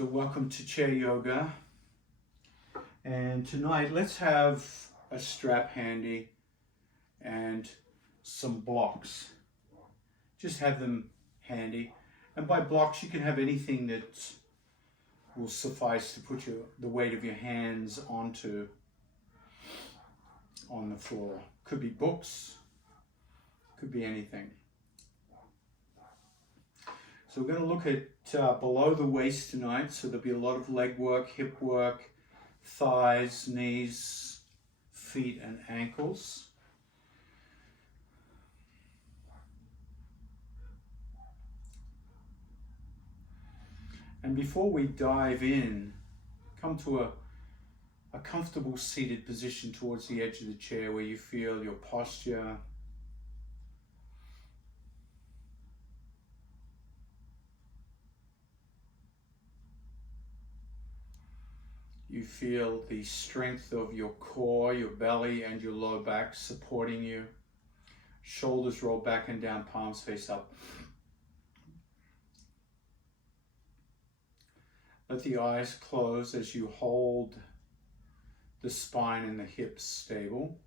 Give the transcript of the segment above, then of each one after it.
So welcome to Chair Yoga, and tonight let's have a strap handy and some blocks. Just have them handy, and by blocks you can have anything that will suffice to put the weight of your hands onto on the floor. Could be books, could be anything. So we're going to look at below the waist tonight. So there'll be a lot of leg work, hip work, thighs, knees, feet and ankles. And before we dive in, come to a comfortable seated position towards the edge of the chair where you feel your posture. You feel the strength of your core, your belly and your lower back supporting you. Shoulders roll back and down, palms face up. Let the eyes close as you hold the spine and the hips stable.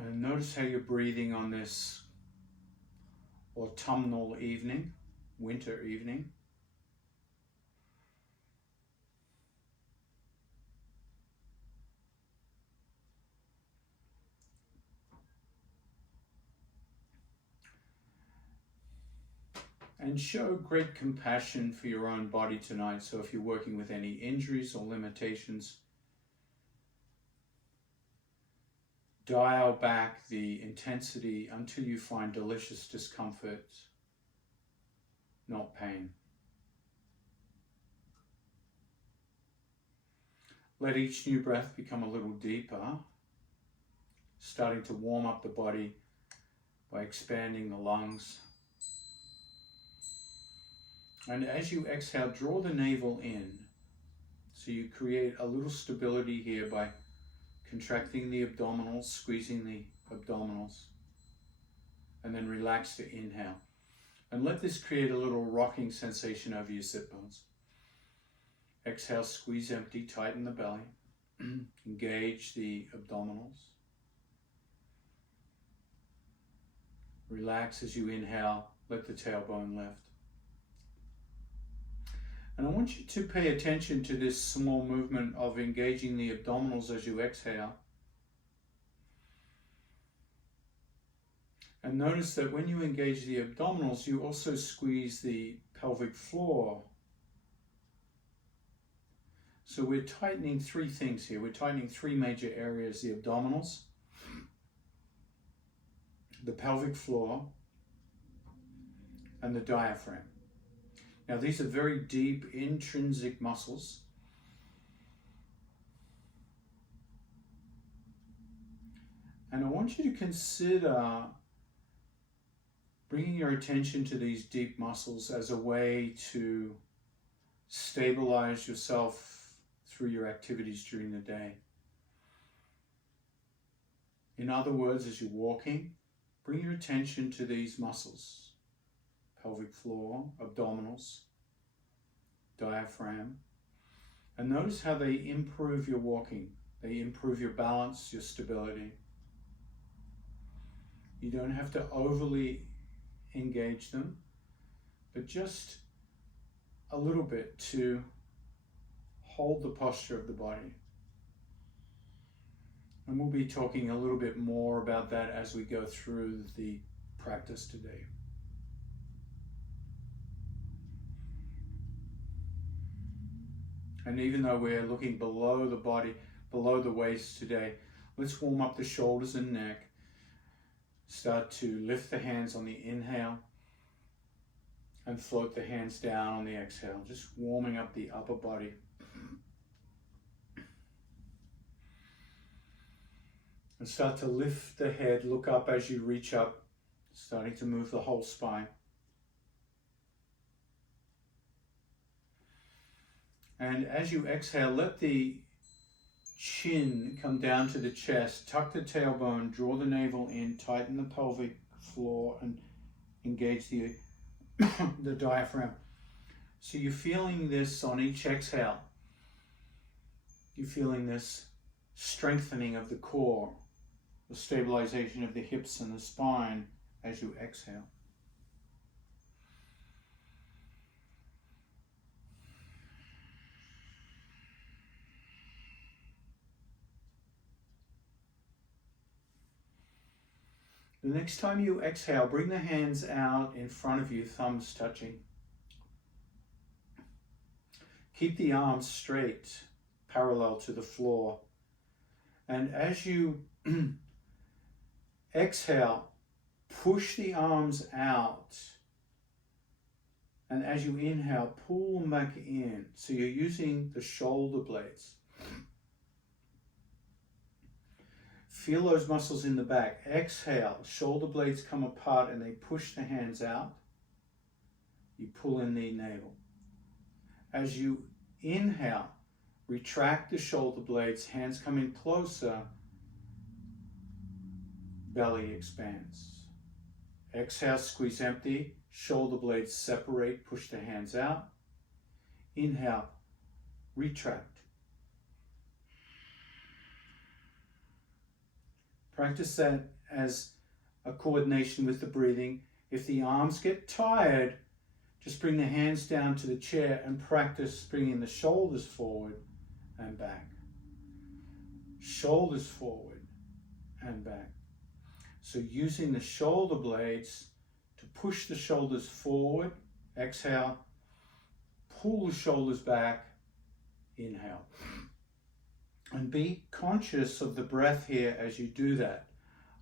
And notice how you're breathing on this autumnal evening, winter evening. And show great compassion for your own body tonight. So if you're working with any injuries or limitations, dial back the intensity until you find delicious discomfort, not pain. Let each new breath become a little deeper, starting to warm up the body by expanding the lungs. And as you exhale, draw the navel in. So you create a little stability here by contracting the abdominals, squeezing the abdominals, and then relax to inhale. And let this create a little rocking sensation over your sit bones. Exhale, squeeze empty, tighten the belly, engage the abdominals. Relax as you inhale, let the tailbone lift. And I want you to pay attention to this small movement of engaging the abdominals as you exhale. And notice that when you engage the abdominals, you also squeeze the pelvic floor. So we're tightening three things here. We're tightening three major areas: the abdominals, the pelvic floor, and the diaphragm. Now these are very deep intrinsic muscles. And I want you to consider bringing your attention to these deep muscles as a way to stabilize yourself through your activities during the day. In other words, as you're walking, bring your attention to these muscles: pelvic floor, abdominals, diaphragm, and notice how they improve your walking. They improve your balance, your stability. You don't have to overly engage them, but just a little bit to hold the posture of the body. And we'll be talking a little bit more about that as we go through the practice today. And even though we're looking below the body, below the waist today, let's warm up the shoulders and neck. Start to lift the hands on the inhale and float the hands down on the exhale, just warming up the upper body. And start to lift the head, look up as you reach up, starting to move the whole spine. And as you exhale, let the chin, come down to the chest, tuck the tailbone, draw the navel in, tighten the pelvic floor, and engage the, the diaphragm. So you're feeling this on each exhale. You're feeling this strengthening of the core, the stabilization of the hips and the spine as you exhale. The next time you exhale, bring the hands out in front of you, thumbs touching. Keep the arms straight, parallel to the floor. And as you exhale, push the arms out. And as you inhale, pull them back in. So you're using the shoulder blades. Feel those muscles in the back. Exhale, shoulder blades come apart and they push the hands out. You pull in the navel. As you inhale, retract the shoulder blades, hands come in closer, belly expands. Exhale, squeeze empty, shoulder blades separate, push the hands out. Inhale, retract. Practice that as a coordination with the breathing. If the arms get tired, just bring the hands down to the chair and practice bringing the shoulders forward and back. Shoulders forward and back. So using the shoulder blades to push the shoulders forward, exhale, pull the shoulders back, inhale. And be conscious of the breath here as you do that.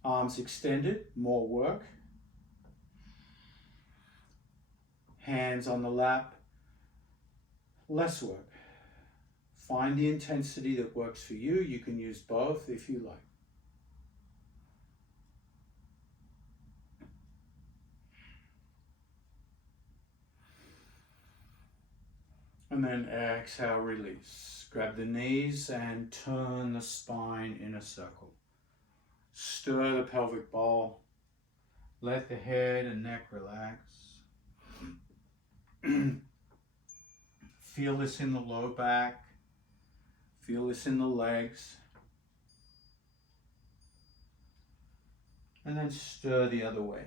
Arms extended, more work. Hands on the lap, less work. Find the intensity that works for you. You can use both if you like. And then exhale, release. Grab the knees and turn the spine in a circle. Stir the pelvic bowl. Let the head and neck relax. Feel this in the low back. Feel this in the legs. And then stir the other way.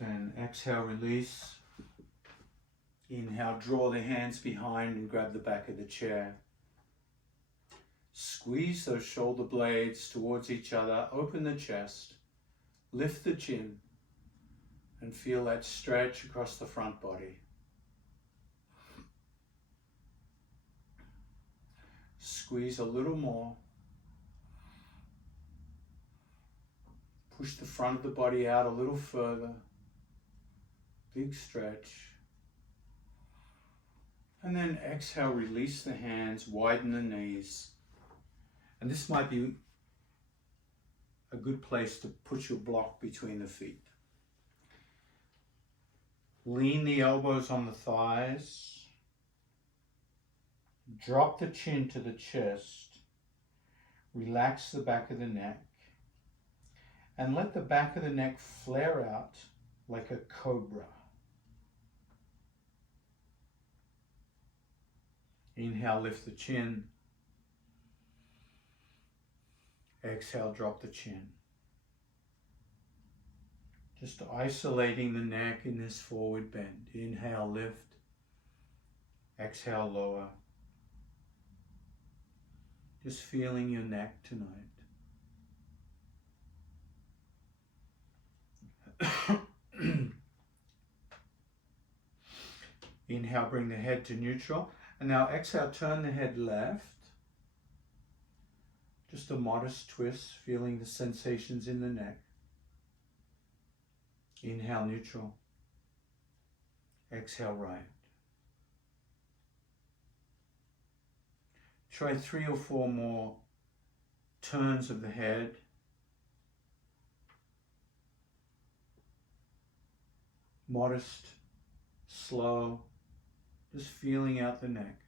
Then exhale, release. Inhale, draw the hands behind and grab the back of the chair. Squeeze those shoulder blades towards each other. Open the chest. Lift the chin. And feel that stretch across the front body. Squeeze a little more. Push the front of the body out a little further. Big stretch. And then exhale, release the hands, widen the knees. And this might be a good place to put your block between the feet. Lean the elbows on the thighs. Drop the chin to the chest. Relax the back of the neck. And let the back of the neck flare out like a cobra. Inhale, lift the chin. Exhale, drop the chin. Just isolating the neck in this forward bend. Inhale, lift. Exhale, lower. Just feeling your neck tonight. Inhale, bring the head to neutral. And now exhale, turn the head left. Just a modest twist, feeling the sensations in the neck. Inhale, neutral. Exhale, right. Try 3 or 4 more turns of the head. Modest, slow, just feeling out the neck.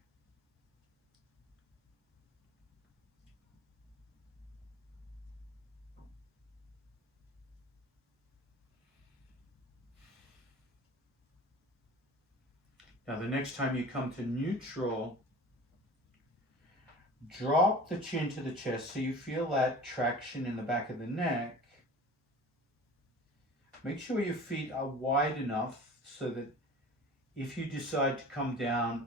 Now the next time you come to neutral, drop the chin to the chest so you feel that traction in the back of the neck. Make sure your feet are wide enough so that if you decide to come down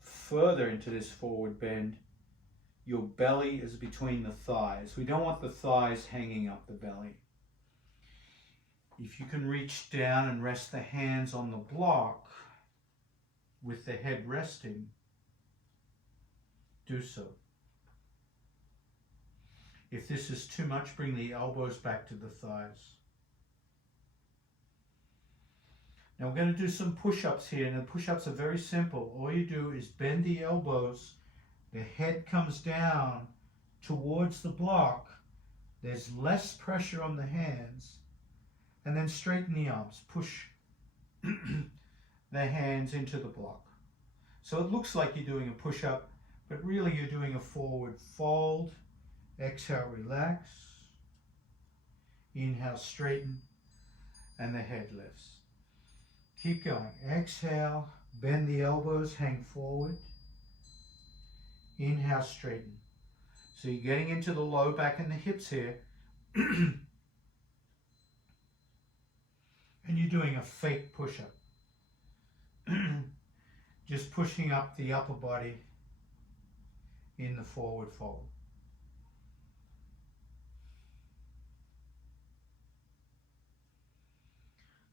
further into this forward bend, your belly is between the thighs. We don't want the thighs hanging up the belly. If you can reach down and rest the hands on the block with the head resting, do so. If this is too much, bring the elbows back to the thighs. Now we're going to do some push-ups here, and the push-ups are very simple. All you do is bend the elbows, the head comes down towards the block, there's less pressure on the hands, and then straighten the arms. Push the hands into the block. So it looks like you're doing a push-up, but really you're doing a forward fold. Exhale, relax. Inhale, straighten, and the head lifts. Keep going. Exhale, bend the elbows, hang forward. Inhale, straighten. So you're getting into the low back and the hips here. And you're doing a fake push-up. Just pushing up the upper body in the forward fold.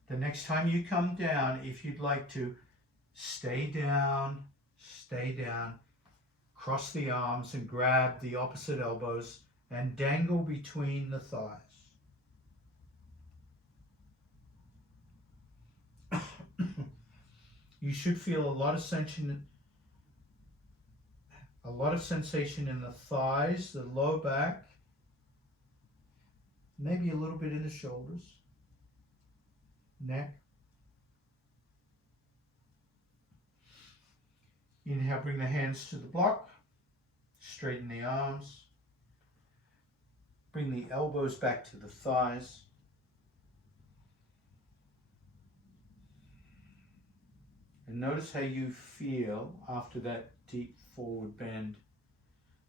The next time you come down, if you'd like to stay down, cross the arms and grab the opposite elbows and dangle between the thighs. You should feel a lot of sensation in the thighs, the low back, maybe a little bit in the shoulders, neck. Inhale, bring the hands to the block, straighten the arms, bring the elbows back to the thighs. And notice how you feel after that deep forward bend.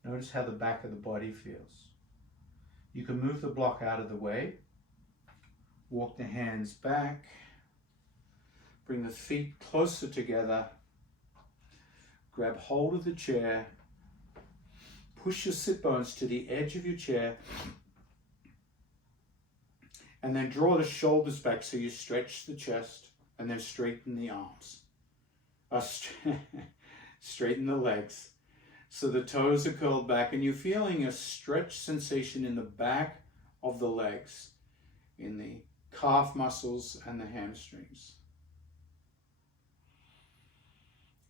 Notice how the back of the body feels. You can move the block out of the way. Walk the hands back. Bring the feet closer together. Grab hold of the chair. Push your sit bones to the edge of your chair. And then draw the shoulders back so you stretch the chest, and then straighten the arms. Straighten the legs. So the toes are curled back and you're feeling a stretch sensation in the back of the legs, in the calf muscles and the hamstrings.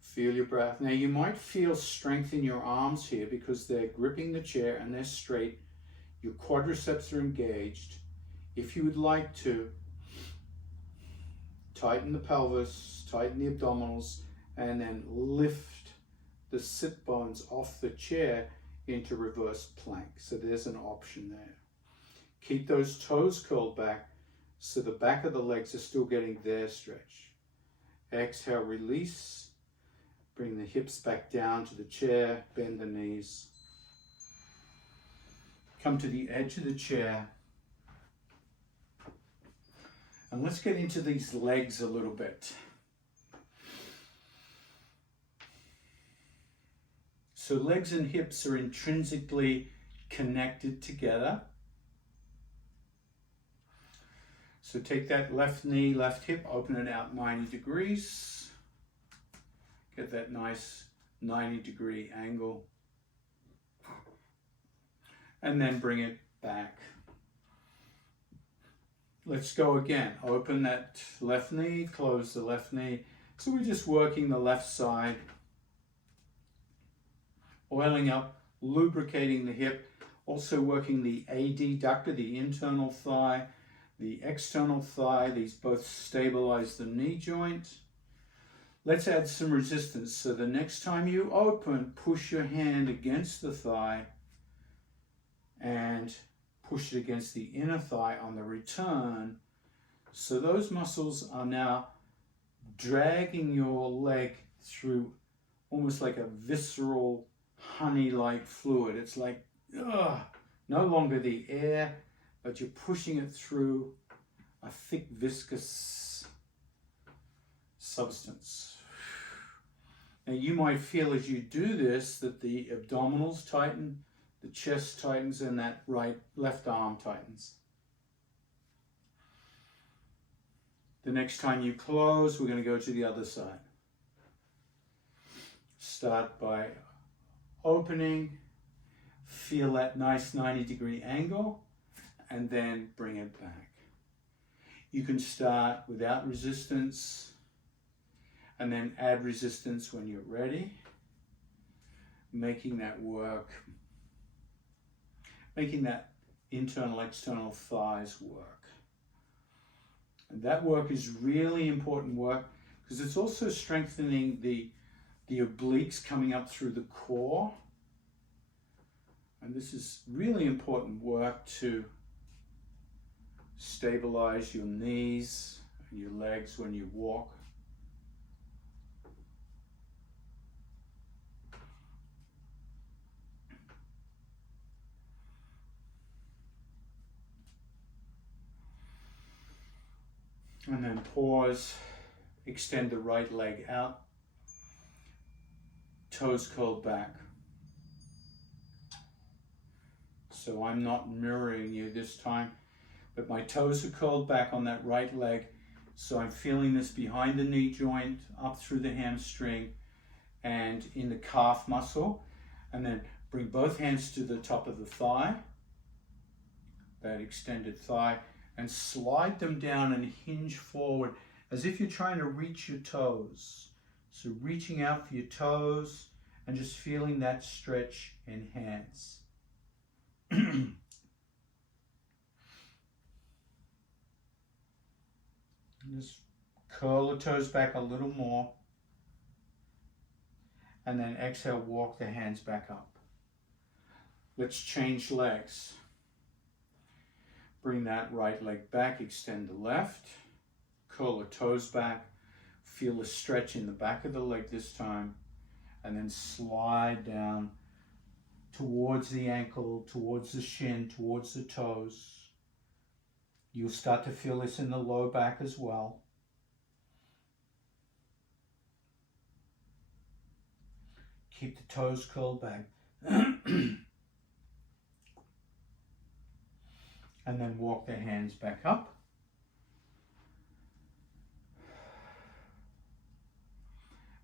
Feel your breath. Now you might feel strength in your arms here because they're gripping the chair and they're straight. Your quadriceps are engaged. If you would like to, tighten the pelvis, tighten the abdominals, and then lift the sit bones off the chair into reverse plank. So there's an option there. Keep those toes curled back so the back of the legs are still getting their stretch. Exhale, release. Bring the hips back down to the chair, bend the knees. Come to the edge of the chair. And let's get into these legs a little bit. So legs and hips are intrinsically connected together. So take that left knee, left hip, open it out 90 degrees. Get that nice 90-degree angle. And then bring it back. Let's go again. Open that left knee, close the left knee. So we're just working the left side. Oiling up, lubricating the hip. Also working the adductor, the internal thigh, the external thigh. These both stabilize the knee joint. Let's add some resistance. So the next time you open, push your hand against the thigh and push it against the inner thigh on the return. So those muscles are now dragging your leg through almost like a visceral honey-like fluid. It's like, no longer the air, but you're pushing it through a thick viscous substance. Now you might feel as you do this that the abdominals tighten, the chest tightens, and that left arm tightens. The next time you close, we're going to go to the other side. Start by opening, feel that nice 90-degree angle, and then bring it back. You can start without resistance and then add resistance when you're ready, making that work, making that internal, external thighs work. And that work is really important work because it's also strengthening the obliques coming up through the core. And this is really important work to stabilize your knees and your legs when you walk. And then pause, extend the right leg out, toes curled back. So I'm not mirroring you this time, but my toes are curled back on that right leg. So I'm feeling this behind the knee joint, up through the hamstring and in the calf muscle. And then bring both hands to the top of the thigh, that extended thigh, and slide them down and hinge forward as if you're trying to reach your toes. So reaching out for your toes and just feeling that stretch in hands. Just curl the toes back a little more. And then exhale, walk the hands back up. Let's change legs. Bring that right leg back, extend the left, curl the toes back, feel a stretch in the back of the leg this time, and then slide down towards the ankle, towards the shin, towards the toes. You'll start to feel this in the lower back as well. Keep the toes curled back. And then walk the hands back up.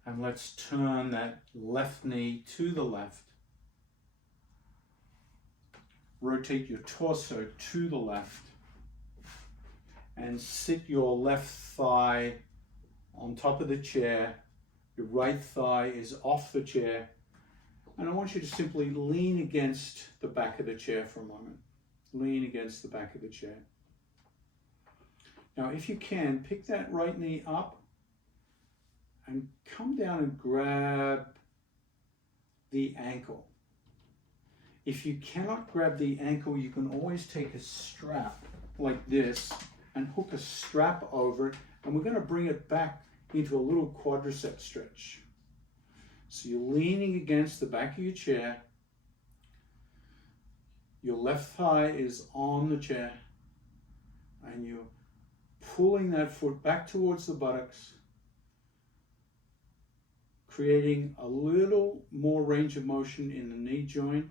And let's turn that left knee to the left. Rotate your torso to the left. And sit your left thigh on top of the chair. Your right thigh is off the chair. And I want you to simply lean against the back of the chair for a moment. Lean against the back of the chair. Now, if you can, pick that right knee up and come down and grab the ankle. If you cannot grab the ankle, you can always take a strap like this and hook a strap over it, and we're going to bring it back into a little quadricep stretch. So you're leaning against the back of your chair. Your left thigh is on the chair, and you're pulling that foot back towards the buttocks, creating a little more range of motion in the knee joint.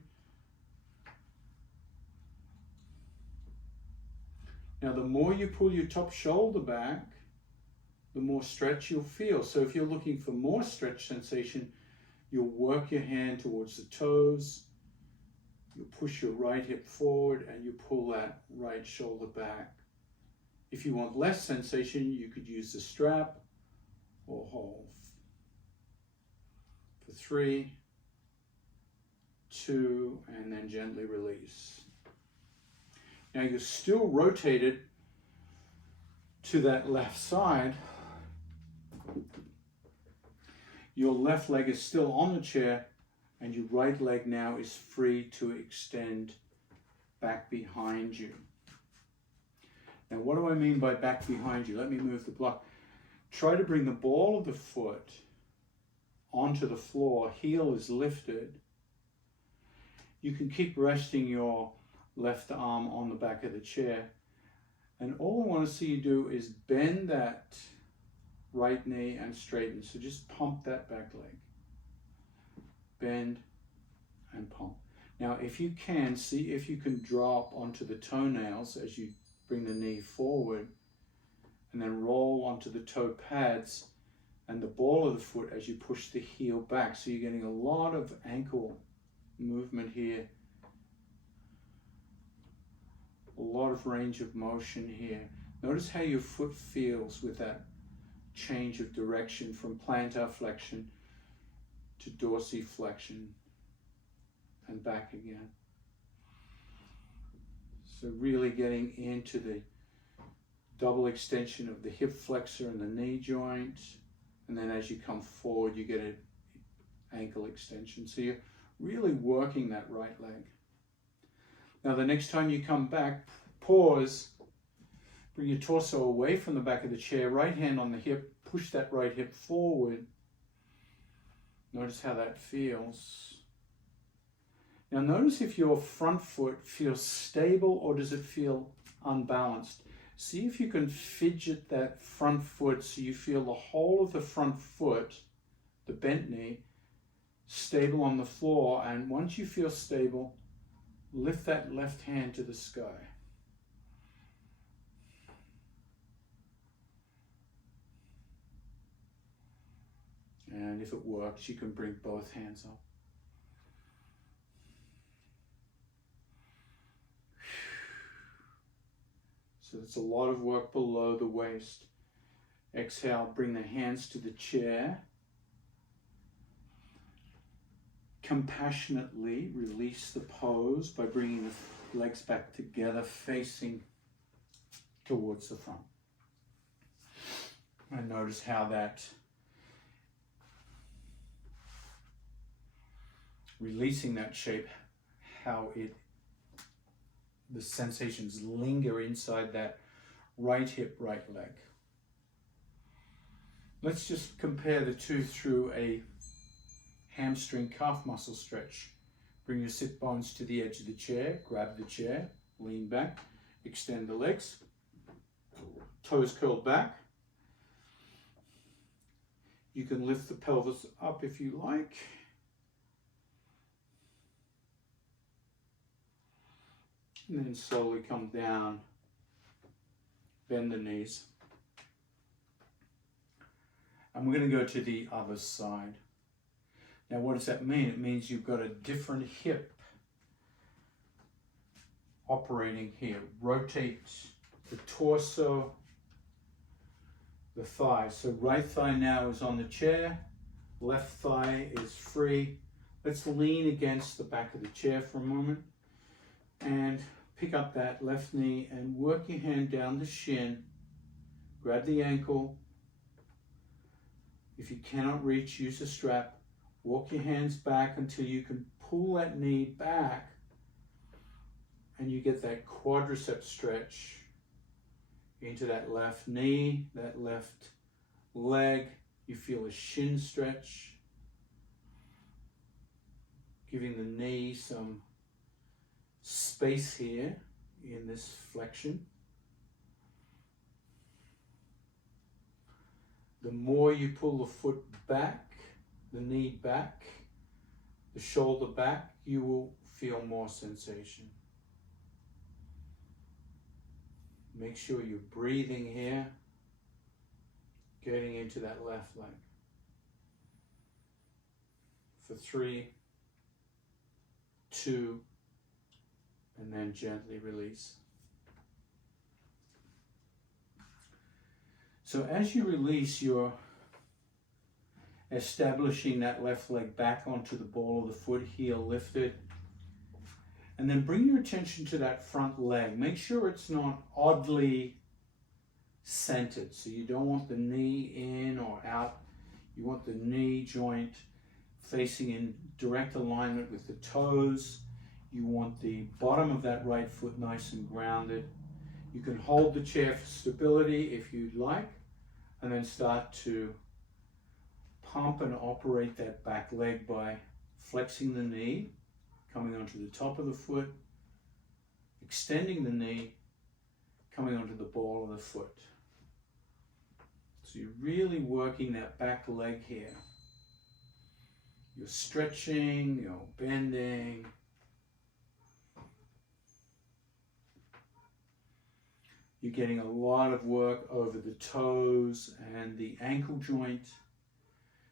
Now, the more you pull your top shoulder back, the more stretch you'll feel. So if you're looking for more stretch sensation, you'll work your hand towards the toes. You push your right hip forward and you pull that right shoulder back. If you want less sensation, you could use the strap or hold. For 3, 2, and then gently release. Now you're still rotated to that left side. Your left leg is still on the chair, and your right leg now is free to extend back behind you. Now, what do I mean by back behind you? Let me move the block. Try to bring the ball of the foot onto the floor. Heel is lifted. You can keep resting your left arm on the back of the chair. And all I want to see you do is bend that right knee and straighten. So just pump that back leg. Bend and pump. Now, if you can, see if you can drop onto the toenails as you bring the knee forward, and then roll onto the toe pads and the ball of the foot as you push the heel back. So you're getting a lot of ankle movement here. A lot of range of motion here. Notice how your foot feels with that change of direction from plantar flexion to dorsiflexion and back again. So really getting into the double extension of the hip flexor and the knee joint. And then as you come forward, you get an ankle extension. So you're really working that right leg. Now the next time you come back, pause, bring your torso away from the back of the chair, right hand on the hip, push that right hip forward. Notice how that feels. Now notice if your front foot feels stable or does it feel unbalanced. See if you can fidget that front foot so you feel the whole of the front foot, the bent knee, stable on the floor. And once you feel stable, lift that left hand to the sky. And if it works, you can bring both hands up. So it's a lot of work below the waist. Exhale, bring the hands to the chair. Compassionately release the pose by bringing the legs back together, facing towards the front. And notice how that releasing that shape, how the sensations linger inside that right hip, right leg. Let's just compare the two through a hamstring calf muscle stretch. Bring your sit bones to the edge of the chair, grab the chair, lean back, extend the legs, toes curled back. You can lift the pelvis up if you like. And then slowly come down, bend the knees. And we're going to go to the other side. Now what does that mean? It means you've got a different hip operating here. Rotate the torso, the thigh. So right thigh now is on the chair, left thigh is free. Let's lean against the back of the chair for a moment and pick up that left knee and work your hand down the shin. Grab the ankle. If you cannot reach, use a strap. Walk your hands back until you can pull that knee back and you get that quadricep stretch into that left knee, that left leg. You feel a shin stretch, giving the knee some space here in this flexion. The more you pull the foot back, the knee back, the shoulder back, you will feel more sensation. Make sure you're breathing here, getting into that left leg. For 3, 2, and then gently release. So as you release, you're establishing that left leg back onto the ball of the foot, heel lifted, And then bring your attention to that front leg. Make sure it's not oddly centered. So you don't want the knee in or out. You want the knee joint facing in direct alignment with the toes. You want the bottom of that right foot nice and grounded. You can hold the chair for stability if you'd like, and then start to pump and operate that back leg by flexing the knee, coming onto the top of the foot, extending the knee, coming onto the ball of the foot. So you're really working that back leg here. You're stretching, you're bending. You're getting a lot of work over the toes and the ankle joint.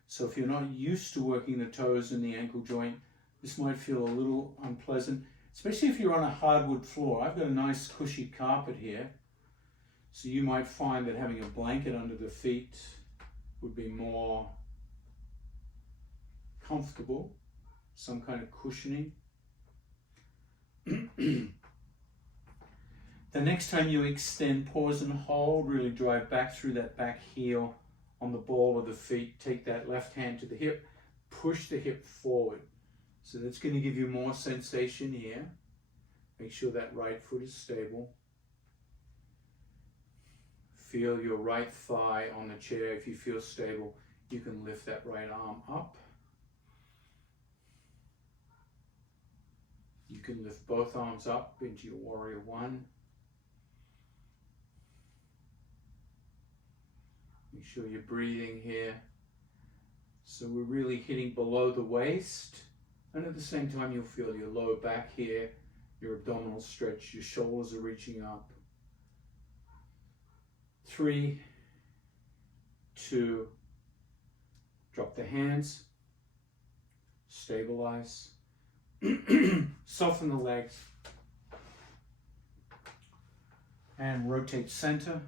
So if you're not used to working the toes and the ankle joint, this might feel a little unpleasant, especially if you're on a hardwood floor. I've got a nice cushy carpet here, so you might find that having a blanket under the feet would be more comfortable, some kind of cushioning. The next time you extend, pause and hold, really drive back through that back heel on the ball of the feet. Take that left hand to the hip, push the hip forward. So that's going to give you more sensation here. Make sure that right foot is stable. Feel your right thigh on the chair. If you feel stable, you can lift that right arm up. You can lift both arms up into your warrior one. Make sure you're breathing here. So we're really hitting below the waist, and at the same time you'll feel your lower back here, your abdominal stretch, your shoulders are reaching up. 3, 2, drop the hands, stabilize, soften the legs, and rotate center.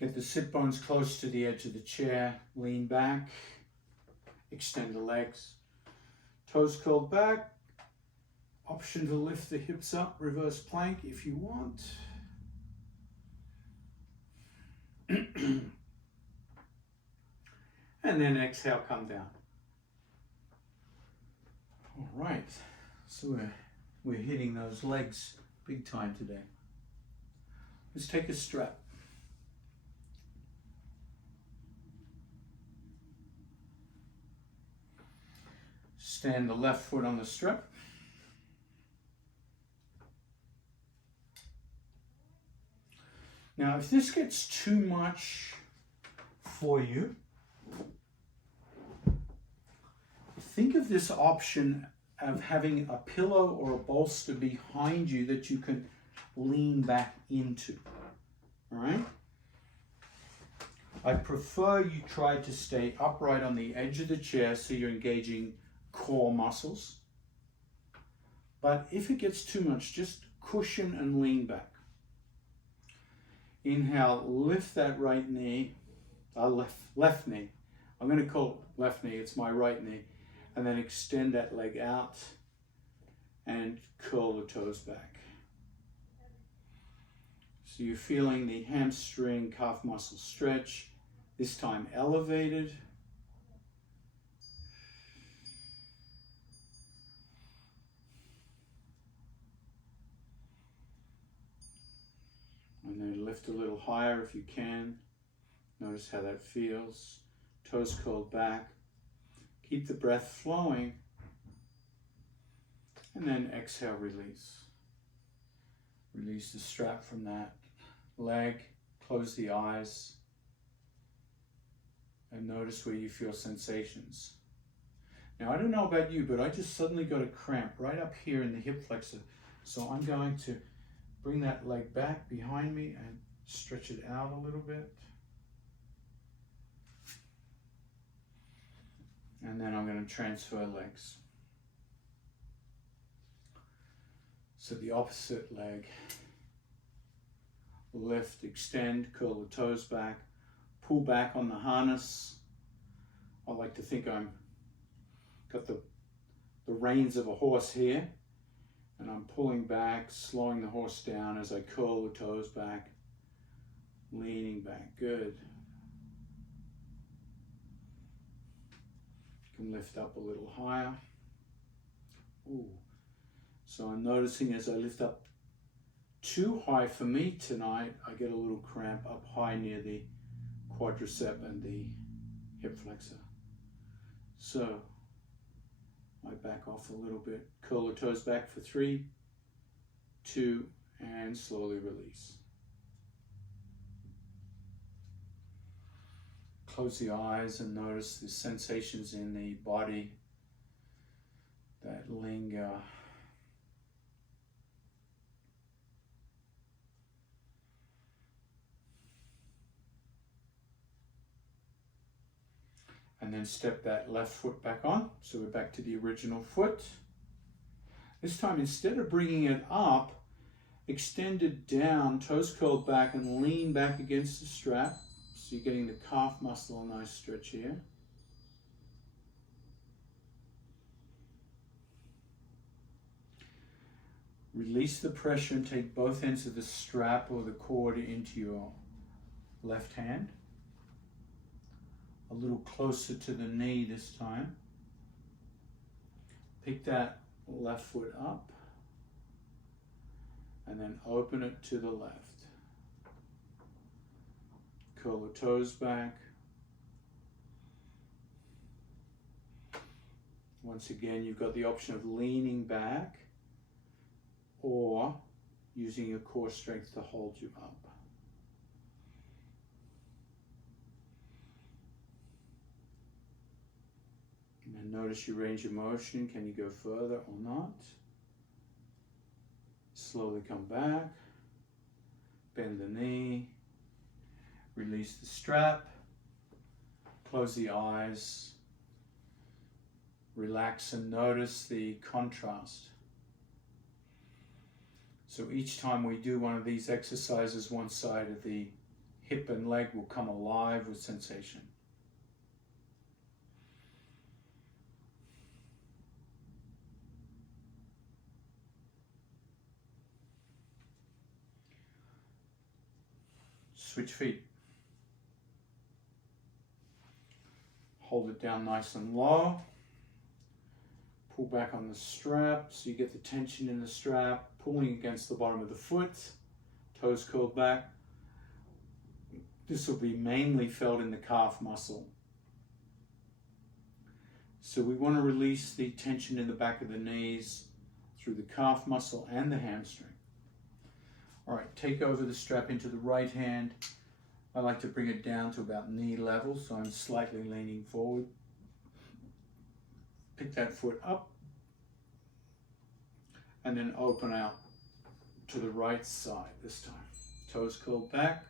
Get the sit bones close to the edge of the chair, lean back, extend the legs, toes curled back, option to lift the hips up, reverse plank if you want. And then exhale, come down. All right, so we're hitting those legs big time today. Let's take a strap. Stand the left foot on the strap. Now, if this gets too much for you, think of this option of having a pillow or a bolster behind you that you can lean back into. All right? I prefer you try to stay upright on the edge of the chair so you're engaging core muscles. But if it gets too much, just cushion and lean back. Inhale, lift that right knee, left knee. I'm going to call it left knee, it's my right knee. And then extend that leg out and curl the toes back. So you're feeling the hamstring calf muscle stretch, this time elevated. And then lift a little higher if you can. Notice how that feels. Toes curled back. Keep the breath flowing. And then exhale, release. Release the strap from that leg. Close the eyes. And notice where you feel sensations. Now, I don't know about you, but I just suddenly got a cramp right up here in the hip flexor. So I'm going to bring that leg back behind me and stretch it out a little bit. And then I'm going to transfer legs. So the opposite leg. Lift, extend, curl the toes back, pull back on the harness, I like to think I'm got the reins of a horse here, and I'm pulling back, slowing the horse down as I curl the toes back, leaning back. Good. You can lift up a little higher. Ooh. So I'm noticing as I lift up too high for me tonight, I get a little cramp up high near the quadricep and the hip flexor. So I back off a little bit, curl the toes back for 3, 2, and slowly release. Close the eyes and notice the sensations in the body that linger. And then step that left foot back on. So we're back to the original foot. This time, instead of bringing it up, extend it down, toes curled back, and lean back against the strap. So you're getting the calf muscle a nice stretch here. Release the pressure and take both ends of the strap or the cord into your left hand. A little closer to the knee this time. Pick that left foot up and then open it to the left. Curl the toes back. Once again, you've got the option of leaning back or using your core strength to hold you up. And notice your range of motion. Can you go further or not? Slowly come back. Bend the knee. Release the strap. Close the eyes. Relax and notice the contrast. So each time we do one of these exercises, one side of the hip and leg will come alive with sensation. Switch feet. Hold it down nice and low. Pull back on the strap so you get the tension in the strap, pulling against the bottom of the foot, toes curled back. This will be mainly felt in the calf muscle. So we want to release the tension in the back of the knees through the calf muscle and the hamstring. All right, take over the strap into the right hand. I like to bring it down to about knee level, so I'm slightly leaning forward. Pick that foot up and then open out to the right side this time. Toes curled back.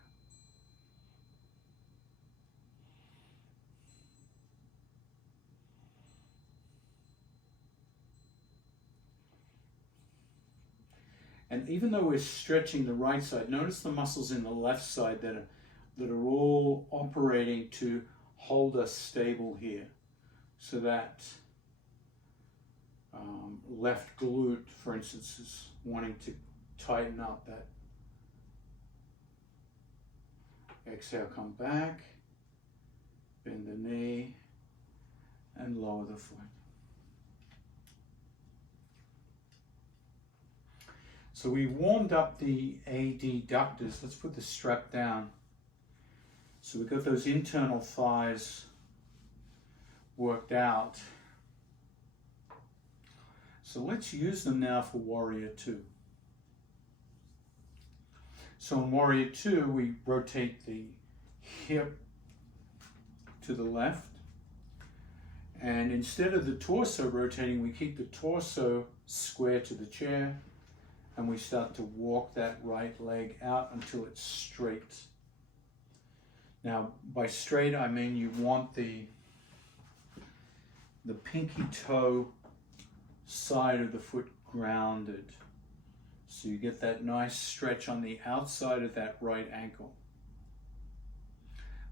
And even though we're stretching the right side, notice the muscles in the left side that are all operating to hold us stable here. So that left glute, for instance, is wanting to tighten up. That exhale, come back, bend the knee, and lower the foot. So we warmed up the adductors. Let's put the strap down. So we've got those internal thighs worked out. So let's use them now for Warrior Two. So in Warrior Two, we rotate the hip to the left. And instead of the torso rotating, we keep the torso square to the chair. And we start to walk that right leg out until it's straight. Now, by straight, I mean you want the pinky toe side of the foot grounded. So you get that nice stretch on the outside of that right ankle.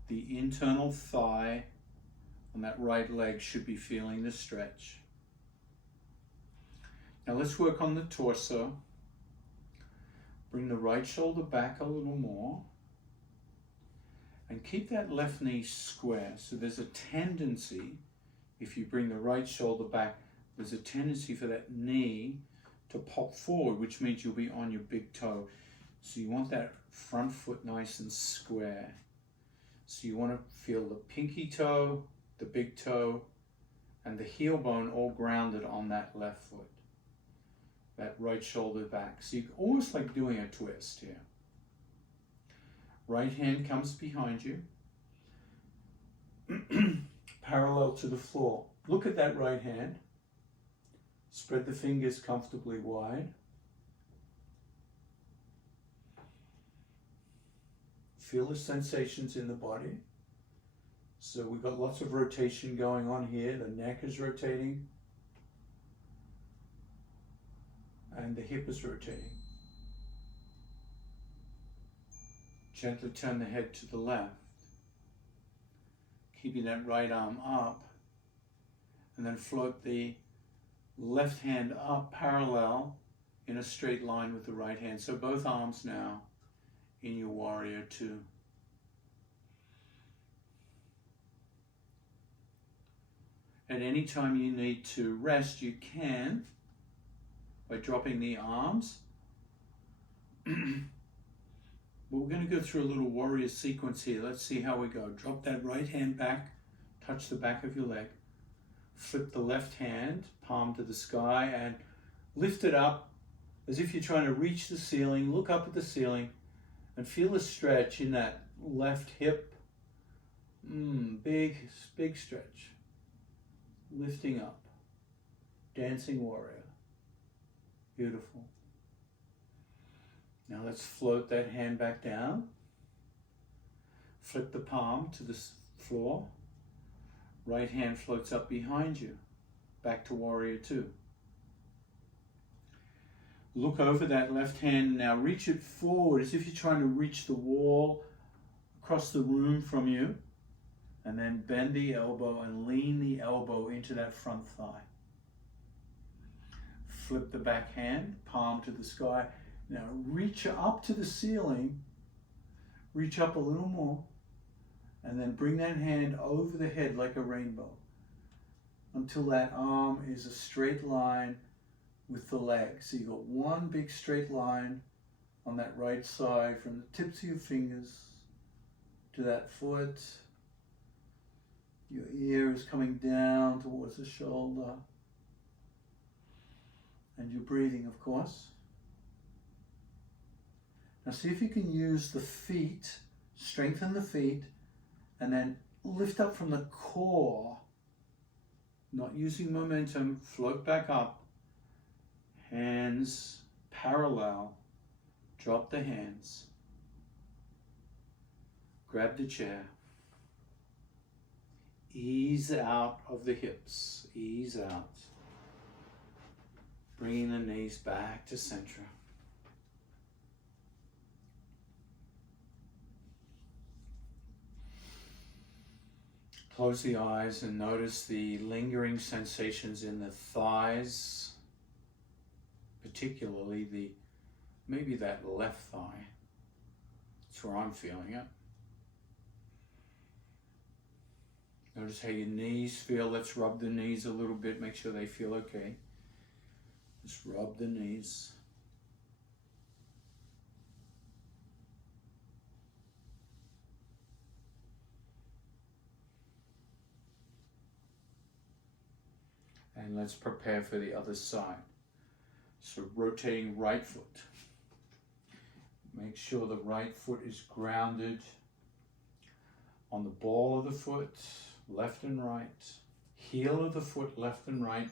The internal thigh on that right leg should be feeling the stretch. Now let's work on the torso. Bring the right shoulder back a little more. And keep that left knee square. So there's a tendency, if you bring the right shoulder back, there's a tendency for that knee to pop forward, which means you'll be on your big toe. So you want that front foot nice and square. So you want to feel the pinky toe, the big toe, and the heel bone all grounded on that left foot. That right shoulder back. So you're almost like doing a twist here. Right hand comes behind you, parallel to the floor. Look at that right hand. Spread the fingers comfortably wide. Feel the sensations in the body. So we've got lots of rotation going on here. The neck is rotating. And the hip is rotating. Gently turn the head to the left, keeping that right arm up, and then float the left hand up parallel in a straight line with the right hand. So both arms now in your warrior two. At any time you need to rest, you can by dropping the arms. But we're going to go through a little warrior sequence here. Let's see how we go. Drop that right hand back, touch the back of your leg. Flip the left hand, palm to the sky, and lift it up as if you're trying to reach the ceiling. Look up at the ceiling and feel a stretch in that left hip. Big stretch. Lifting up. Dancing warrior. Beautiful. Now let's float that hand back down. Flip the palm to the floor. Right hand floats up behind you. Back to warrior two. Look over that left hand. Now reach it forward as if you're trying to reach the wall across the room from you. And then bend the elbow and lean the elbow into that front thigh. Flip the back hand, palm to the sky. Now reach up to the ceiling, reach up a little more, and then bring that hand over the head like a rainbow until that arm is a straight line with the leg. So you've got one big straight line on that right side from the tips of your fingers to that foot. Your ear is coming down towards the shoulder. And you're breathing, of course. Now see if you can use the feet, strengthen the feet, and then lift up from the core, not using momentum, float back up, hands parallel, drop the hands, grab the chair, ease out of the hips, ease out, bringing the knees back to center. Close the eyes and notice the lingering sensations in the thighs, particularly maybe that left thigh. That's where I'm feeling it. Notice how your knees feel. Let's rub the knees a little bit, make sure they feel okay. Just rub the knees. And let's prepare for the other side. So rotating right foot. Make sure the right foot is grounded on the ball of the foot, left and right. Heel of the foot, left and right.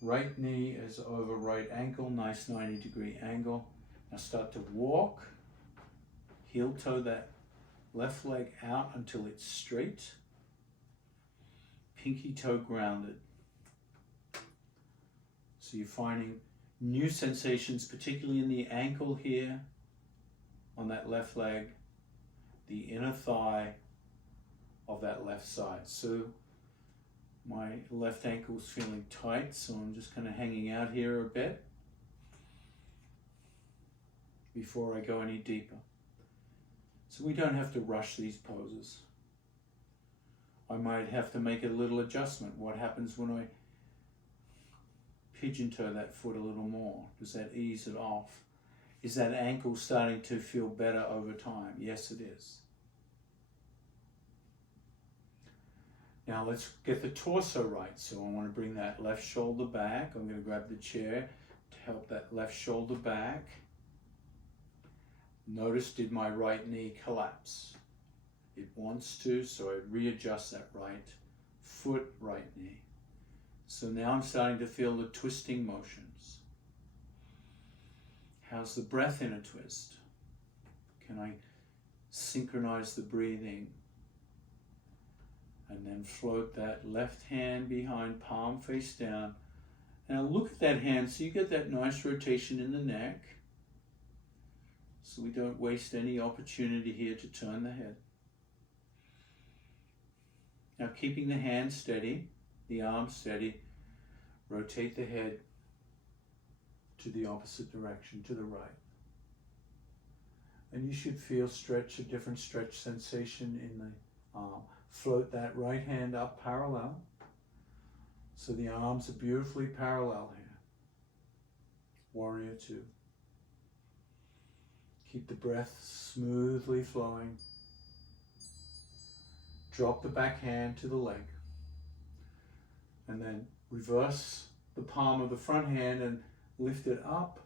Right knee is over right ankle, nice 90-degree angle. Now start to walk. Heel toe that left leg out until it's straight. Pinky toe grounded. So you're finding new sensations, particularly in the ankle here, on that left leg, the inner thigh of that left side. So My left ankle's feeling tight, so I'm just kind of hanging out here a bit before I go any deeper. So we don't have to rush these poses. I might have to make a little adjustment. What happens when I pigeon toe that foot a little more? Does that ease it off? Is that ankle starting to feel better over time? Yes, it is. Now let's get the torso right. So I want to bring that left shoulder back. I'm going to grab the chair to help that left shoulder back. Notice, did my right knee collapse? It wants to, so I readjust that right foot, right knee. So now I'm starting to feel the twisting motions. How's the breath in a twist? Can I synchronize the breathing? And then float that left hand behind, palm face down. Now look at that hand, so you get that nice rotation in the neck. So we don't waste any opportunity here to turn the head. Now keeping the hand steady, the arm steady, rotate the head to the opposite direction, to the right. And you should feel stretch, a different stretch sensation in the arm. Float that right hand up parallel. So the arms are beautifully parallel here. Warrior two. Keep the breath smoothly flowing. Drop the back hand to the leg. And then reverse the palm of the front hand and lift it up.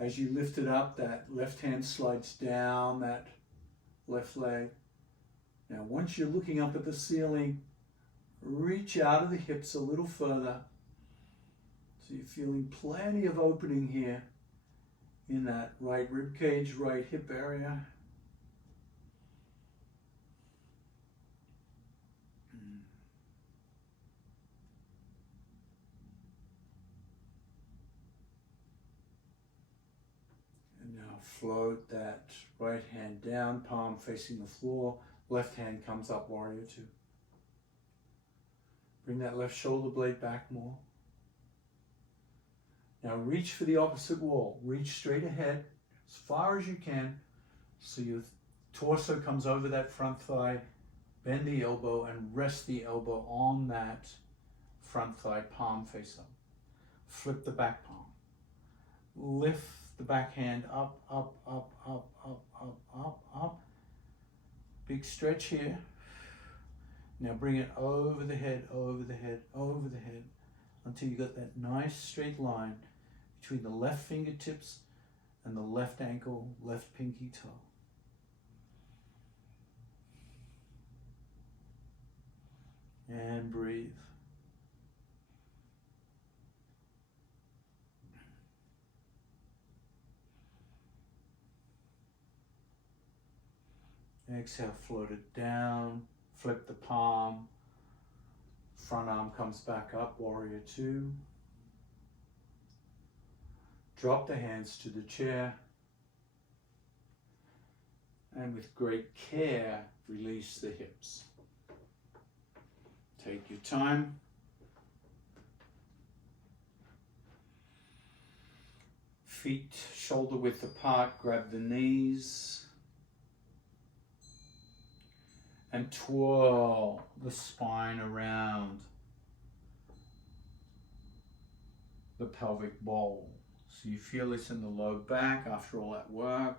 As you lift it up, that left hand slides down that left leg. Now, once you're looking up at the ceiling, reach out of the hips a little further. So you're feeling plenty of opening here in that right rib cage, right hip area. And now float that right hand down, palm facing the floor. Left hand comes up, warrior two. Bring that left shoulder blade back more. Now reach for the opposite wall. Reach straight ahead as far as you can so your torso comes over that front thigh. Bend the elbow and rest the elbow on that front thigh, palm face up. Flip the back palm. Lift the back hand up, up, up, up, up, up, up, up. Big stretch here. Now bring it over the head, over the head, over the head until you got that nice straight line between the left fingertips and the left ankle, left pinky toe. And breathe. Exhale, float it down, flip the palm, front arm comes back up, warrior two. Drop the hands to the chair, and with great care, release the hips. Take your time. Feet shoulder width apart, grab the knees. And twirl the spine around the pelvic bowl. So you feel this in the low back after all that work.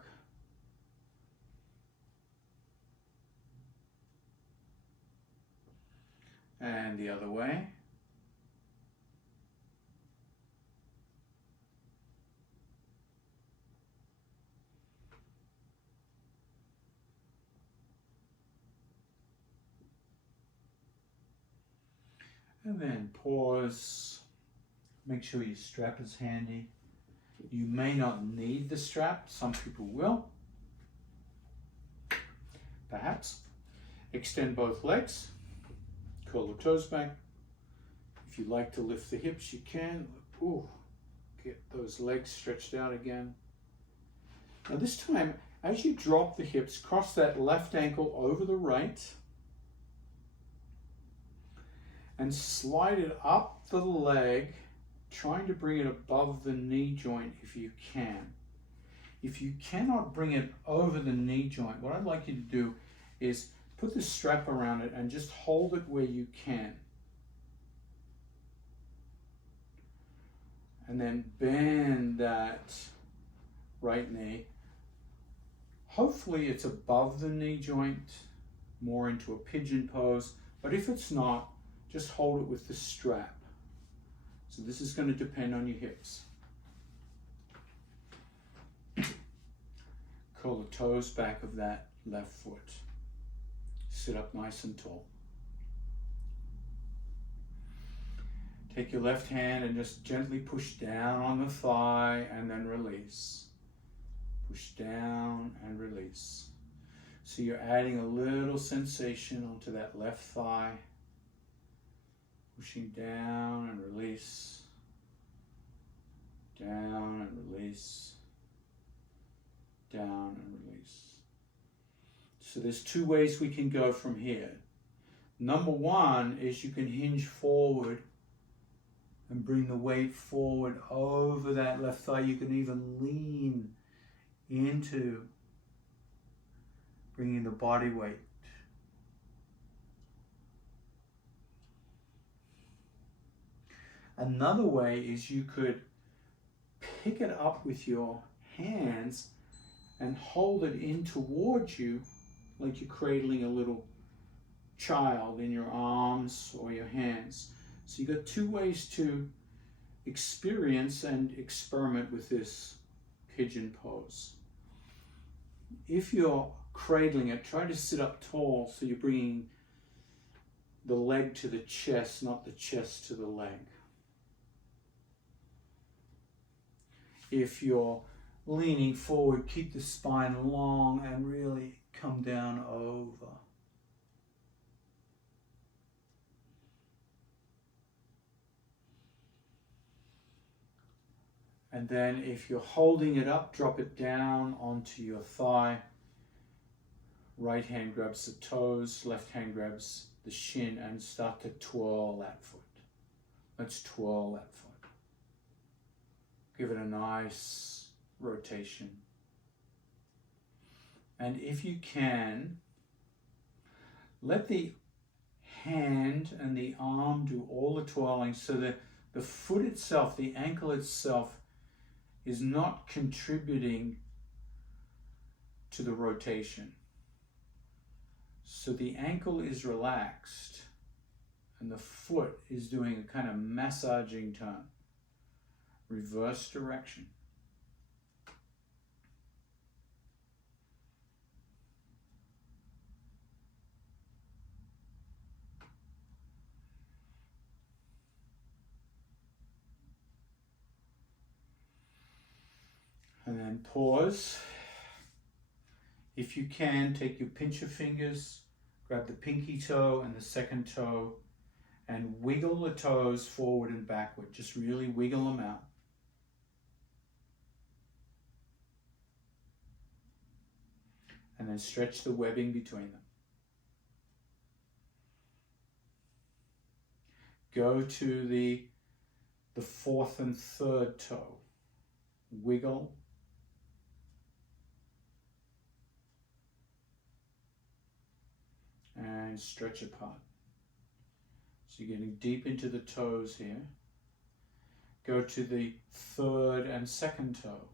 And the other way. And then pause. Make sure your strap is handy. You may not need the strap. Some people will. Perhaps. Extend both legs. Curl the toes back. If you like to lift the hips, you can. Ooh, get those legs stretched out again. Now this time, as you drop the hips, cross that left ankle over the right. and slide it up the leg, trying to bring it above the knee joint if you can. If you cannot bring it over the knee joint, what I'd like you to do is put the strap around it and just hold it where you can. And then bend that right knee. Hopefully it's above the knee joint, more into a pigeon pose, but if it's not, just hold it with the strap. So this is going to depend on your hips. Curl the toes back of that left foot. Sit up nice and tall. Take your left hand and just gently push down on the thigh and then release. Push down and release. So you're adding a little sensation onto that left thigh. Pushing down and release. Down and release. Down and release. So there's two ways we can go from here. Number one is you can hinge forward and bring the weight forward over that left thigh. You can even lean into bringing the body weight. Another way is you could pick it up with your hands and hold it in towards you like you're cradling a little child in your arms or your hands. So you've got two ways to experience and experiment with this pigeon pose. If you're cradling it, try to sit up tall so you're bringing the leg to the chest, not the chest to the leg. If you're leaning forward, keep the spine long and really come down over. And then if you're holding it up, drop it down onto your thigh. Right hand grabs the toes, left hand grabs the shin, and start to twirl that foot. Let's twirl that foot. Give it a nice rotation. And if you can, let the hand and the arm do all the twirling so that the foot itself, the ankle itself, is not contributing to the rotation. So the ankle is relaxed and the foot is doing a kind of massaging turn. Reverse direction. And then pause. If you can, take your pincher fingers, grab the pinky toe and the second toe, and wiggle the toes forward and backward. Just really wiggle them out. And then stretch the webbing between them. Go to the fourth and third toe. Wiggle. And stretch apart. So you're getting deep into the toes here. Go to the third and second toe.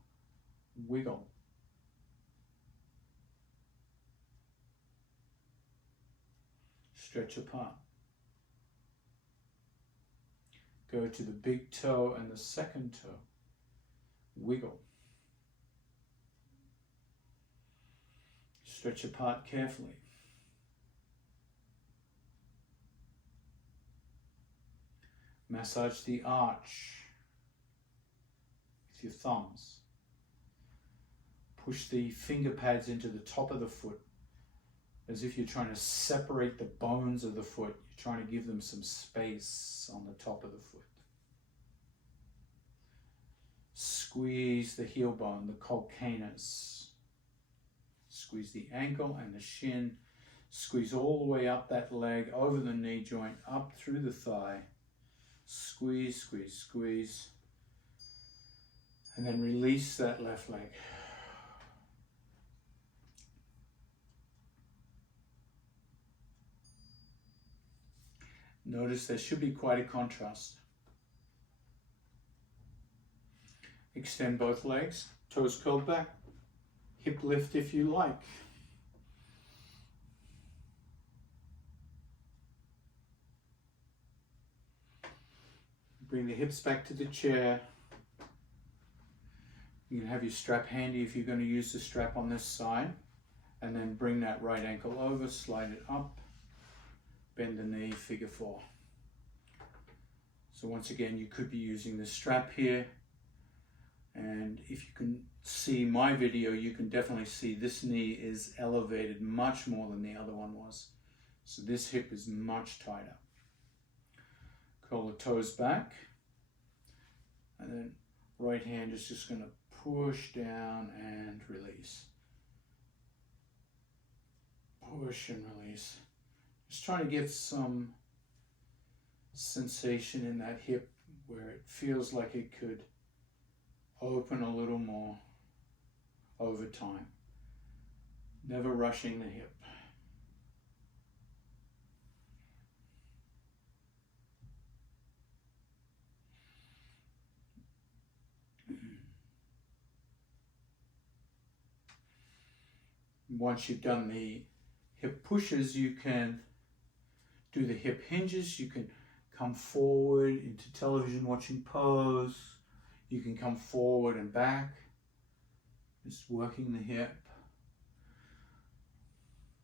Wiggle. Stretch apart. Go to the big toe and the second toe. Wiggle. Stretch apart carefully. Massage the arch with your thumbs. Push the finger pads into the top of the foot as if you're trying to separate the bones of the foot. You're trying to give them some space on the top of the foot. Squeeze the heel bone, the calcaneus. Squeeze the ankle and the shin. Squeeze all the way up that leg, over the knee joint, up through the thigh. Squeeze, squeeze, squeeze. And then release that left leg. Notice there should be quite a contrast. Extend both legs, toes curled back, hip lift if you like. Bring the hips back to the chair. You can have your strap handy if you're going to use the strap on this side. And then bring that right ankle over, slide it up, bend the knee, figure four. So once again, you could be using the strap here. And if you can see my video, you can definitely see this knee is elevated much more than the other one was. So this hip is much tighter. Curl the toes back. And then right hand is just going to push down and release. Push and release. Just trying to get some sensation in that hip where it feels like it could open a little more over time. Never rushing the hip. Once you've done the hip pushes, you can do the hip hinges. You can come forward into television watching pose. You can come forward and back, just working the hip.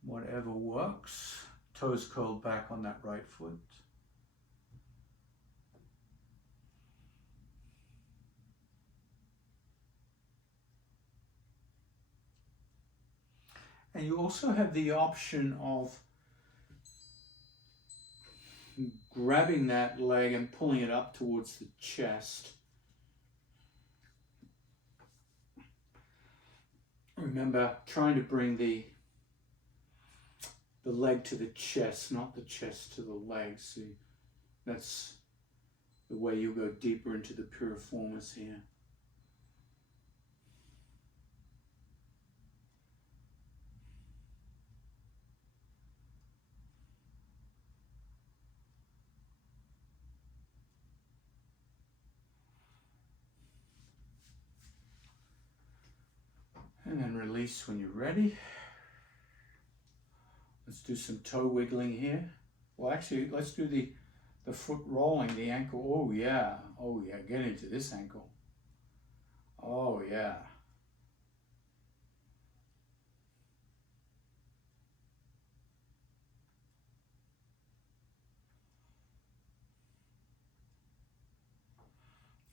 Whatever works. Toes curled back on that right foot. And you also have the option of grabbing that leg and pulling it up towards the chest. Remember, trying to bring the leg to the chest, not the chest to the leg. See, that's the way you go deeper into the piriformis here. And then release when you're ready. Let's do some toe wiggling here. Well, actually, let's do the foot rolling, the ankle. Oh yeah, get into this ankle. Oh yeah.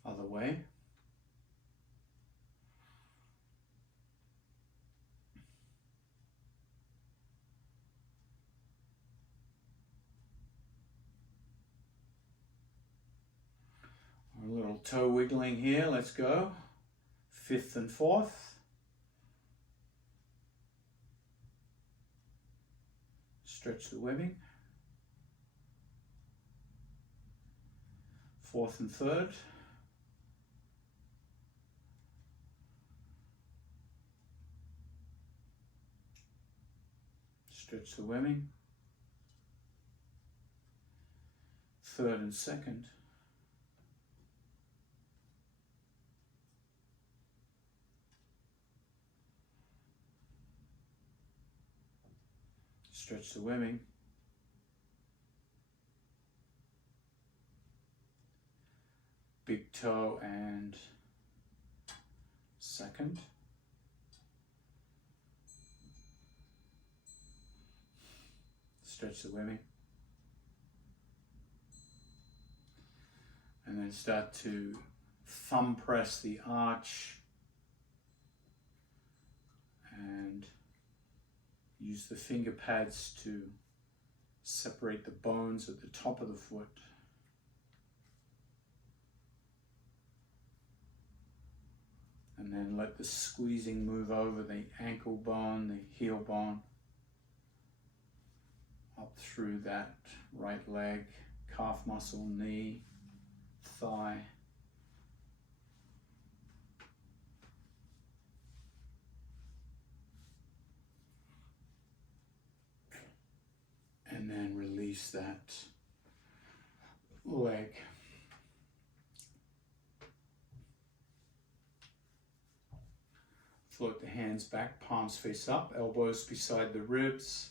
Other way. A little toe wiggling here, let's go. Fifth and fourth. Stretch the webbing. Fourth and third. Stretch the webbing. Third and second. Stretch the webbing. Big toe and second. Stretch the webbing. And then start to thumb press the arch and use the finger pads to separate the bones at the top of the foot. And then let the squeezing move over the ankle bone, the heel bone. up through that right leg, calf muscle, knee, thigh. And then release that leg. Float the hands back, palms face up, elbows beside the ribs.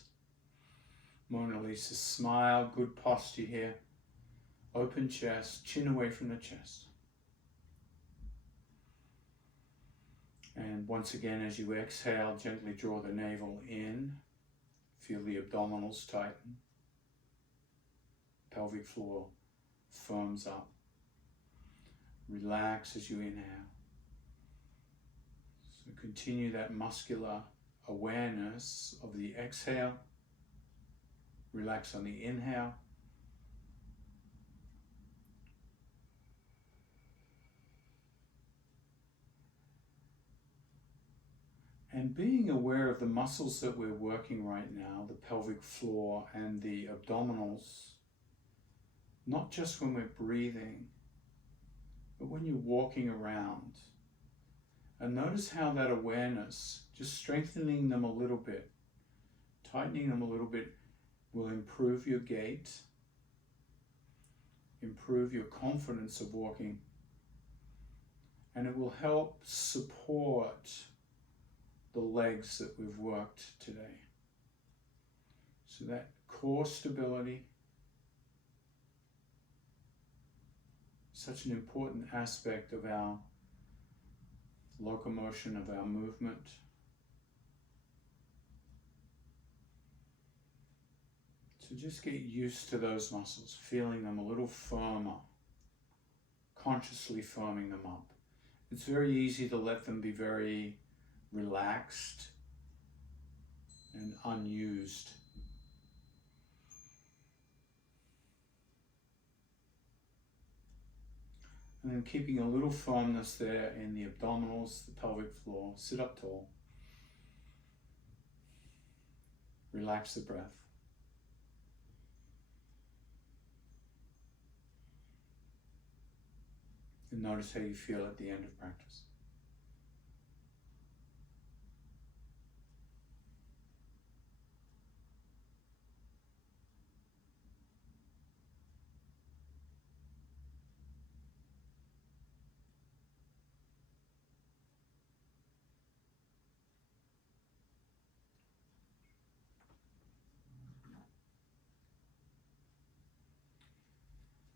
Mona Lisa smile, good posture here. Open chest, chin away from the chest. And once again, as you exhale, gently draw the navel in. Feel the abdominals tighten. Pelvic floor firms up. Relax as you inhale. So continue that muscular awareness of the exhale. Relax on the inhale. And being aware of the muscles that we're working right now, the pelvic floor and the abdominals, not just when we're breathing, but when you're walking around. And notice how that awareness, just strengthening them a little bit, tightening them a little bit, will improve your gait, improve your confidence of walking, and it will help support the legs that we've worked today. So that core stability, such an important aspect of our locomotion, of our movement. So just get used to those muscles, feeling them a little firmer, consciously firming them up. It's very easy to let them be very relaxed and unused. And then keeping a little firmness there in the abdominals, the pelvic floor. Sit up tall. Relax the breath. And notice how you feel at the end of practice.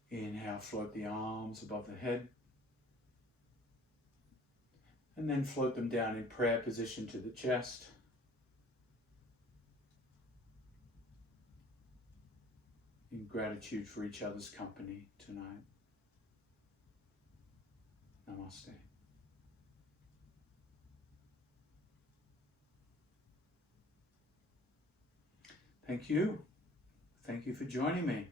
Inhale, float the arms above the head. And then float them down in prayer position to the chest. In gratitude for each other's company tonight. Namaste. Thank you. Thank you for joining me.